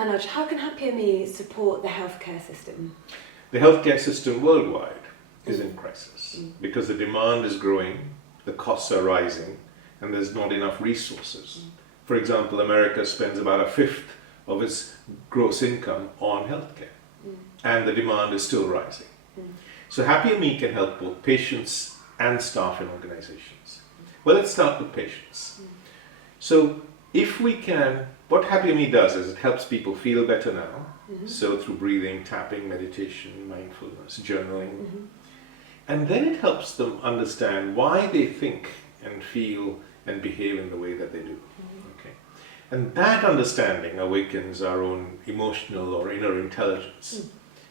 Manoj, how can HappierMe support the healthcare system? The healthcare system worldwide is in crisis because the demand is growing, the costs are rising, and there's not enough resources. For example, America spends about a fifth of its gross income on healthcare, and the demand is still rising. So HappierMe can help both patients and staff in organizations. Well, let's start with patients. So if we can, what HappierMe does is it helps people feel better now. So through breathing, tapping, meditation, mindfulness, journaling. And then it helps them understand why they think and feel and behave in the way that they do. Okay. And that understanding awakens our own emotional or inner intelligence.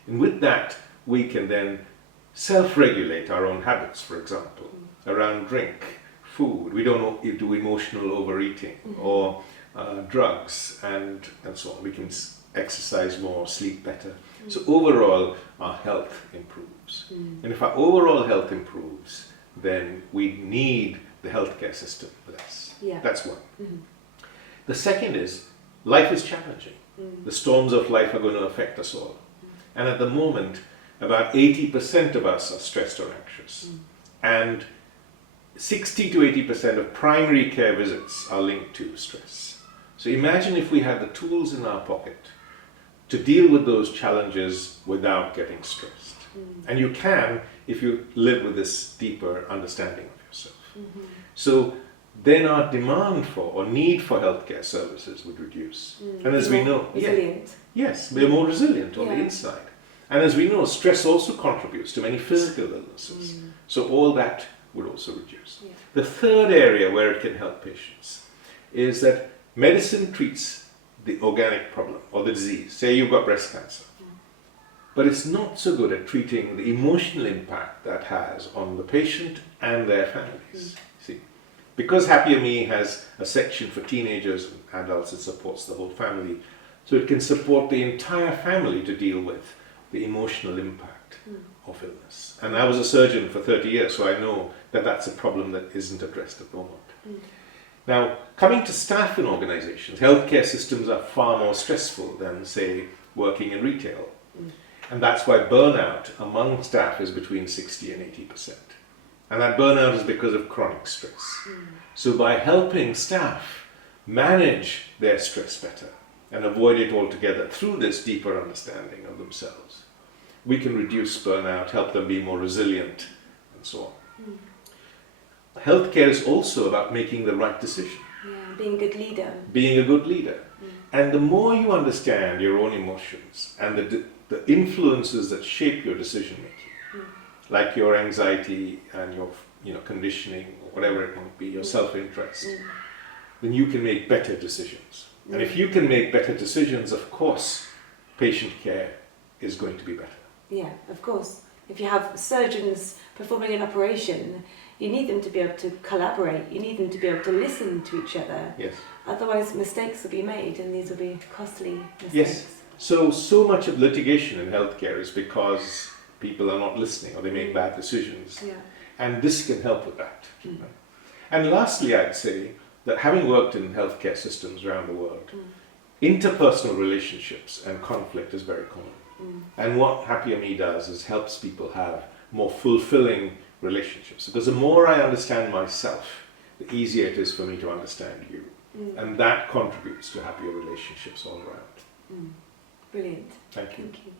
And with that, we can then self-regulate our own habits, for example, around drink, food. We don't do emotional overeating or drugs and so on. We can exercise more, sleep better. So overall, our health improves. And if our overall health improves, then we need the healthcare system less. That's one. The second is, life is challenging. The storms of life are going to affect us all. And at the moment, about 80% of us are stressed or anxious. And 60 to 80% of primary care visits are linked to stress. So imagine if we had the tools in our pocket to deal with those challenges without getting stressed. And you can if you live with this deeper understanding of yourself. So then our demand for or need for healthcare services would reduce. And as we know, resilient. Yes, we're more resilient on the inside. And as we know, stress also contributes to many physical illnesses. So all that would also reduce. The third area where it can help patients is that medicine treats the organic problem or the disease. Say you've got breast cancer. But it's not so good at treating the emotional impact that has on the patient and their families. See, because HappierMe has a section for teenagers and adults, it supports the whole family. So it can support the entire family to deal with the emotional impact of illness. And I was a surgeon for 30 years, so I know that that's a problem that isn't addressed at the moment. Now, coming to staff in organizations, healthcare systems are far more stressful than, say, working in retail. And that's why burnout among staff is between 60 and 80%. And that burnout is because of chronic stress. So by helping staff manage their stress better and avoid it altogether through this deeper understanding of themselves, we can reduce burnout, help them be more resilient, and so on. Healthcare is also about making the right decision. Being a good leader. Being a good leader. And the more you understand your own emotions and the influences that shape your decision making, like your anxiety and your conditioning, or whatever it might be, your self-interest, then you can make better decisions. And if you can make better decisions, of course, patient care is going to be better. Yeah, of course. If you have surgeons performing an operation, you need them to be able to collaborate. You need them to be able to listen to each other. Yes. Otherwise, mistakes will be made, and these will be costly mistakes. Yes. So much of litigation in healthcare is because people are not listening or they make bad decisions. And this can help with that. Right? And lastly, I'd say that having worked in healthcare systems around the world, interpersonal relationships and conflict is very common. And what HappierMe does is helps people have more fulfilling relationships. Because the more I understand myself, the easier it is for me to understand you. And that contributes to happier relationships all around. Brilliant. Thank you. Thank you.